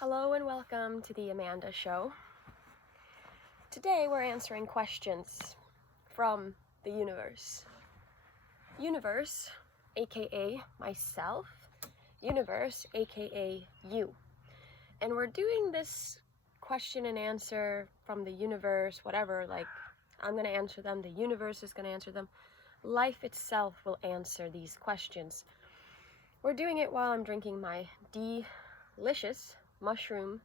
Hello and welcome to the Amanda Show. Today we're answering questions from the universe. Universe, aka myself. Universe, aka you. And we're doing this question and answer from the universe, whatever, like I'm going to answer them, the universe is going to answer them. Life itself will answer these questions. We're doing it while I'm drinking my delicious mushroom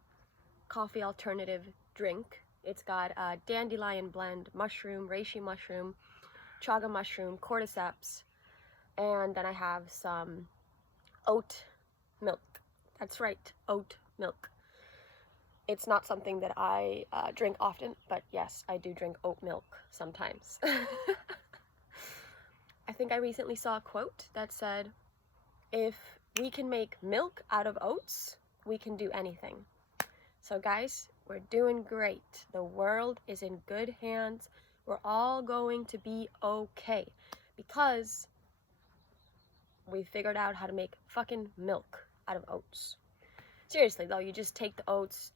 coffee alternative drink. It's got a dandelion blend, mushroom, reishi mushroom, chaga mushroom, cordyceps, and then I have some oat milk. That's right, oat milk. It's not something that I drink often, but yes, I do drink oat milk sometimes. I think I recently saw a quote that said, if we can make milk out of oats, we can do anything. So guys, we're doing great. The world is in good hands. We're all going to be okay because we figured out how to make fucking milk out of oats. Seriously though, you just take the oats,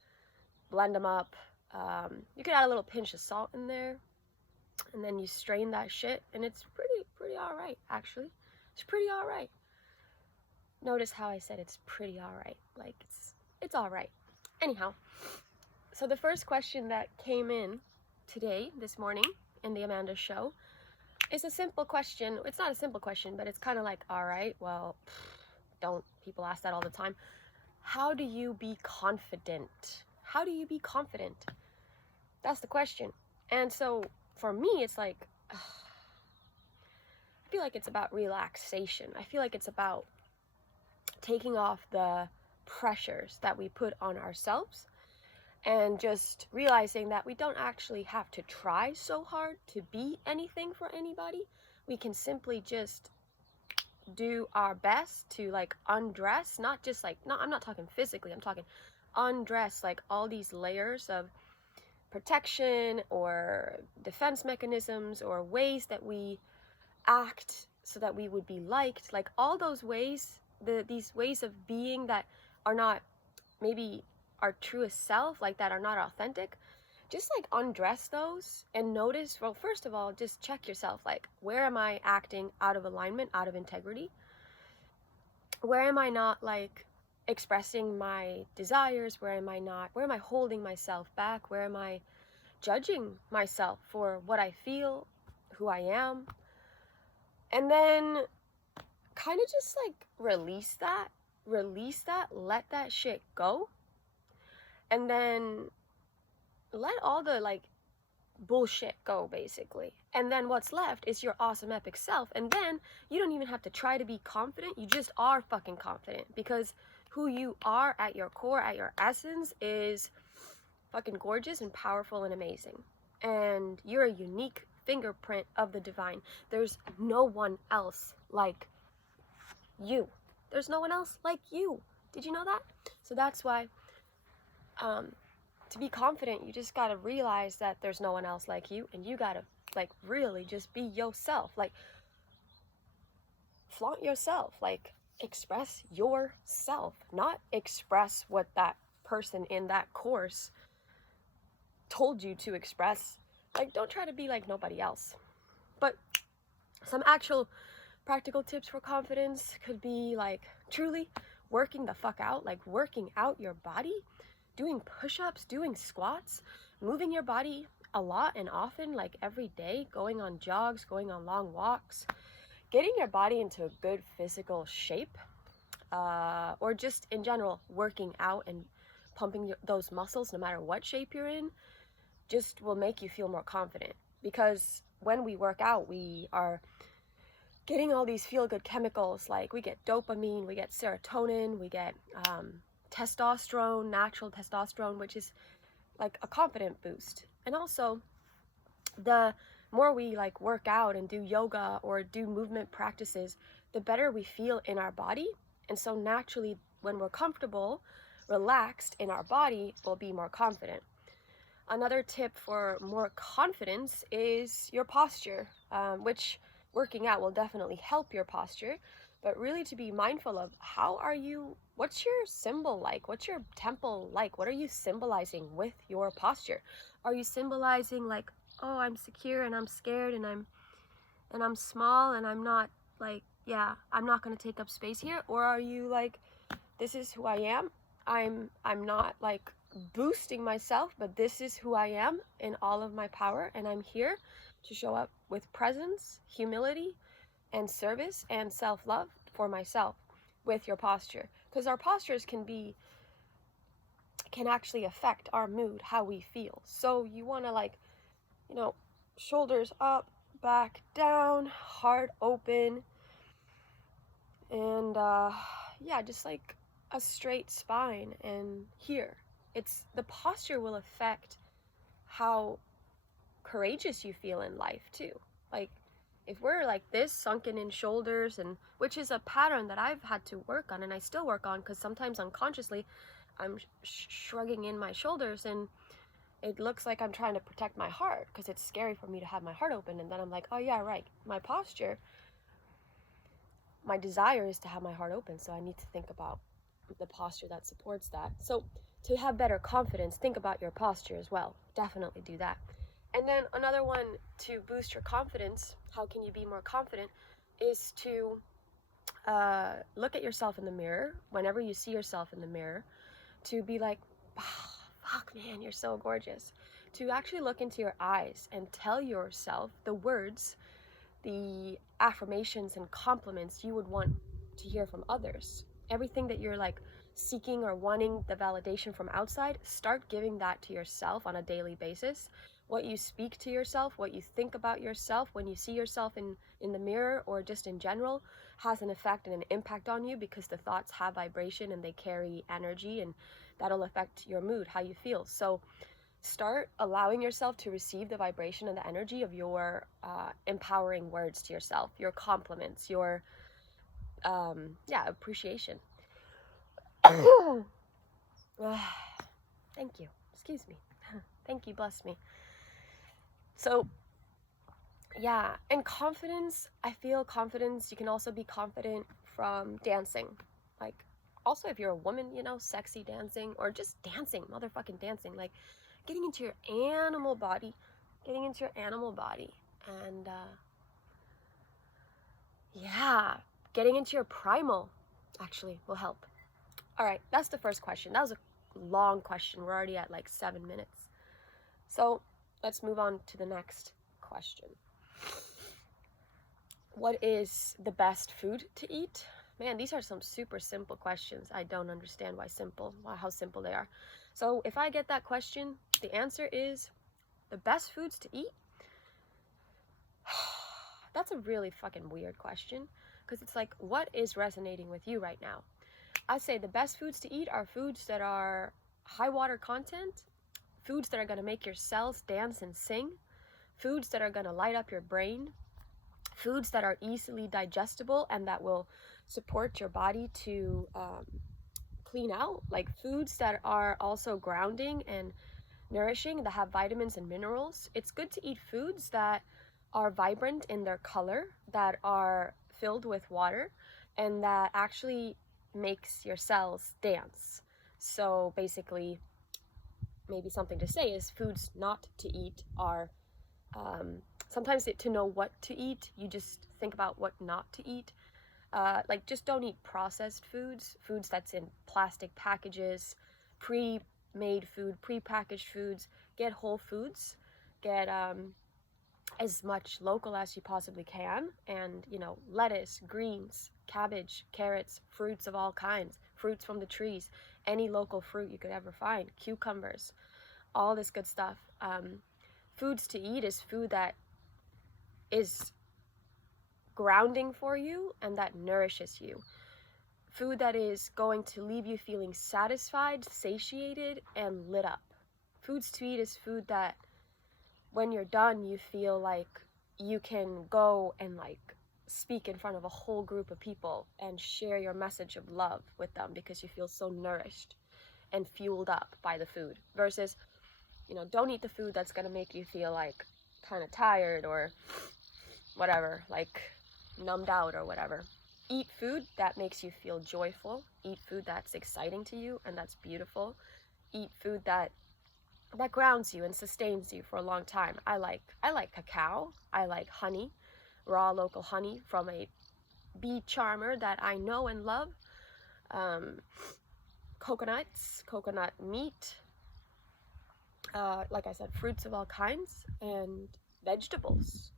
blend them up. You could add a little pinch of salt in there, and then you strain that shit, and it's pretty all right, actually. It's pretty all right. Notice how I said it's pretty all right. Like it's all right. Anyhow, so the first question that came in today, this morning, in the Amanda Show, is a simple question. It's not a simple question, but it's kind of like, all right, well, don't people ask that all the time? How do you be confident? How do you be confident? That's the question. And so for me, it's like, I feel like it's about relaxation. I feel like it's about taking off the pressures that we put on ourselves and just realizing that we don't actually have to try so hard to be anything for anybody. We can simply just do our best to like undress, not just like, no, I'm not talking physically, I'm talking undress, like all these layers of protection or defense mechanisms or ways that we act so that we would be liked, like all those ways, these ways of being that are not maybe our truest self, like that are not authentic. Just like undress those and notice, well, first of all, just check yourself, like where am I acting out of alignment, out of integrity? Where am I not like expressing my desires? Where am I holding myself back? Where am I judging myself for what I feel, who I am? And then kind of just like release that, let that shit go. And then let all the like bullshit go, basically. And then what's left is your awesome epic self. And then you don't even have to try to be confident. You just are fucking confident because who you are at your core, at your essence, is fucking gorgeous and powerful and amazing. And you're a unique fingerprint of the divine. There's no one else like you. There's no one else like you. Did you know that? So that's why to be confident, you just gotta realize that there's no one else like you, and you gotta like really just be yourself, like flaunt yourself, like express yourself, not express what that person in that course told you to express. Like, don't try to be like nobody else. But some actual practical tips for confidence could be like truly working the fuck out, like working out your body, doing push-ups, doing squats, moving your body a lot and often, like every day, going on jogs, going on long walks, getting your body into a good physical shape, or just in general working out and pumping those muscles no matter what shape you're in, just will make you feel more confident. Because when we work out, we are getting all these feel-good chemicals, like we get dopamine, we get serotonin, we get testosterone, natural testosterone, which is like a confident boost. And also, the more we like work out and do yoga or do movement practices, the better we feel in our body. And so naturally, when we're comfortable, relaxed in our body, we'll be more confident. Another tip for more confidence is your posture, which working out will definitely help your posture. but really to be mindful of what's your symbol like? What's your temple like? What are you symbolizing with your posture? Are you symbolizing like, oh, I'm secure and I'm scared and I'm small and I'm not like, yeah, I'm not going to take up space here? Or are you like, this is who I am. I'm not like boosting myself, but this is who I am in all of my power, and I'm here to show up with presence, humility, and service and self-love for myself with your posture. Because our postures can actually affect our mood, how we feel. So you want to like, shoulders up, back down, heart open, and yeah, just like a straight spine. And here, it's the posture will affect how courageous you feel in life too. Like if we're like this, sunken in shoulders, and which is a pattern that I've had to work on and I still work on, because sometimes unconsciously I'm shrugging in my shoulders and it looks like I'm trying to protect my heart because it's scary for me to have my heart open. And then I'm like, oh yeah, right, my posture, my desire is to have my heart open, so I need to think about the posture that supports that. So to have better confidence, think about your posture as well. Definitely do that. And then another one to boost your confidence, how can you be more confident, is to look at yourself in the mirror. Whenever you see yourself in the mirror, to be like, oh, fuck man, you're so gorgeous. To actually look into your eyes and tell yourself the words, the affirmations and compliments you would want to hear from others. Everything that you're like seeking or wanting the validation from outside, start giving that to yourself on a daily basis. What you speak to yourself, what you think about yourself when you see yourself in the mirror or just in general, has an effect and an impact on you, because the thoughts have vibration and they carry energy, and that'll affect your mood, how you feel. So start allowing yourself to receive the vibration and the energy of your empowering words to yourself, your compliments, your appreciation. Thank you. Excuse me. Thank you. Bless me. So yeah, and confidence, I feel confidence, you can also be confident from dancing. Like, also if you're a woman, sexy dancing, or just dancing, motherfucking dancing, like getting into your animal body, and yeah, getting into your primal actually will help. All right, that's the first question. That was a long question. We're already at like 7 minutes. So let's move on to the next question. What is the best food to eat? Man, these are some super simple questions. I don't understand how simple they are. So if I get that question, the answer is the best foods to eat. That's a really fucking weird question, because it's like, what is resonating with you right now? I say the best foods to eat are foods that are high water content, foods that are going to make your cells dance and sing, foods that are going to light up your brain, foods that are easily digestible and that will support your body to clean out, like foods that are also grounding and nourishing, that have vitamins and minerals. It's good to eat foods that are vibrant in their color, that are filled with water, and that actually makes your cells dance. So basically, maybe something to say is foods not to eat are sometimes to know what to eat, you just think about what not to eat. Like, just don't eat processed foods that's in plastic packages, pre-made food, pre-packaged foods. Get whole foods, get as much local as you possibly can, and lettuce, greens, cabbage, carrots, fruits of all kinds, fruits from the trees, any local fruit you could ever find, cucumbers, all this good stuff. Foods to eat is food that is grounding for you and that nourishes you. Food that is going to leave you feeling satisfied, satiated, and lit up. Foods to eat is food that when you're done, you feel like you can go and like speak in front of a whole group of people and share your message of love with them, because you feel so nourished and fueled up by the food. Versus, don't eat the food that's going to make you feel like kind of tired or whatever, like numbed out or whatever. Eat food that makes you feel joyful. Eat food that's exciting to you and that's beautiful. Eat food that grounds you and sustains you for a long time. I like cacao. I like honey, raw local honey from a bee charmer that I know and love. Coconuts, coconut meat, like I said, fruits of all kinds, and vegetables.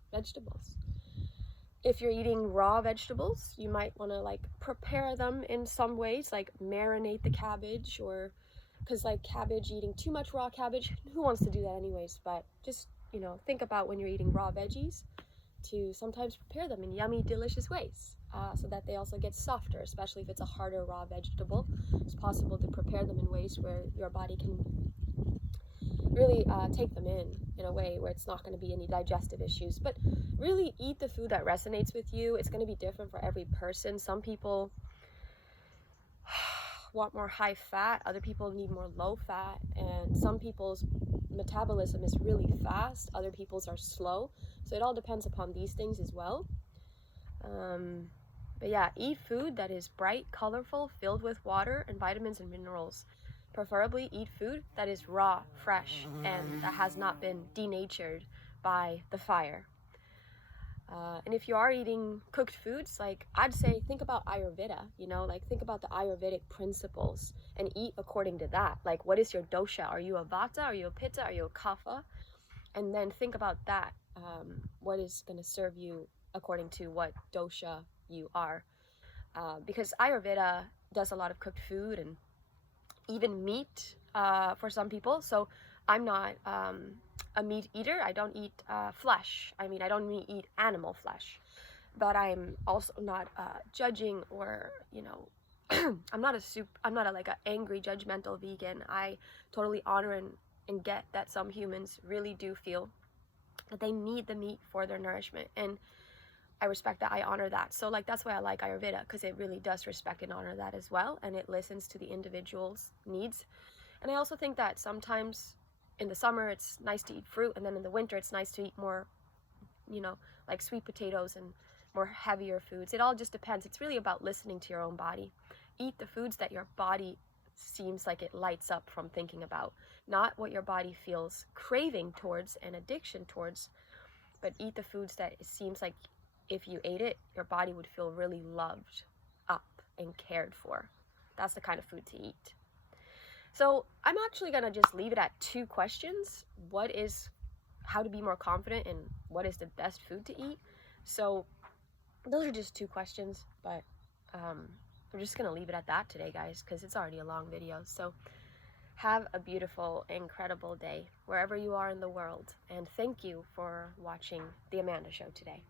If you're eating raw vegetables, you might want to like prepare them in some ways, like marinate the cabbage, or because like cabbage, eating too much raw cabbage, who wants to do that anyways? But just, you know, think about when you're eating raw veggies to sometimes prepare them in yummy, delicious ways, so that they also get softer, especially if it's a harder raw vegetable. It's possible to prepare them in ways where your body can really take them in a way where it's not going to be any digestive issues. But really eat the food that resonates with you. It's going to be different for every person. Some people want more high fat, other people need more low fat, and some people's metabolism is really fast, other people's are slow. So it all depends upon these things as well. But yeah, eat food that is bright, colorful, filled with water and vitamins and minerals. Preferably eat food that is raw, fresh, and that has not been denatured by the fire. And if you are eating cooked foods, like I'd say think about Ayurveda, you know, like think about the Ayurvedic principles and eat according to that. Like, what is your dosha? Are you a Vata? Are you a Pitta? Are you a Kapha? And then think about that. What is going to serve you according to what dosha you are. Because Ayurveda does a lot of cooked food and even meat for some people. So I'm not a meat eater. I don't eat flesh. I mean, I don't eat animal flesh. But I'm also not judging, or, you know, I'm not a like an angry, judgmental vegan. I totally honor and get that some humans really do feel that they need the meat for their nourishment, and I respect that. I honor that. So like that's why I like Ayurveda, because it really does respect and honor that as well, and it listens to the individual's needs. And I also think that sometimes in the summer it's nice to eat fruit, and then in the winter it's nice to eat more, you know, like sweet potatoes and more heavier foods. It all just depends. It's really about listening to your own body. Eat the foods that your body seems like it lights up from thinking about, not what your body feels craving towards and addiction towards, but eat the foods that it seems like if you ate it, your body would feel really loved up and cared for. That's the kind of food to eat. So I'm actually gonna just leave it at 2 questions. What is how to be more confident, and what is the best food to eat? So those are just 2 questions, but I'm just gonna leave it at that today, guys, because it's already a long video. So have a beautiful, incredible day wherever you are in the world, and thank you for watching The Amanda Show today.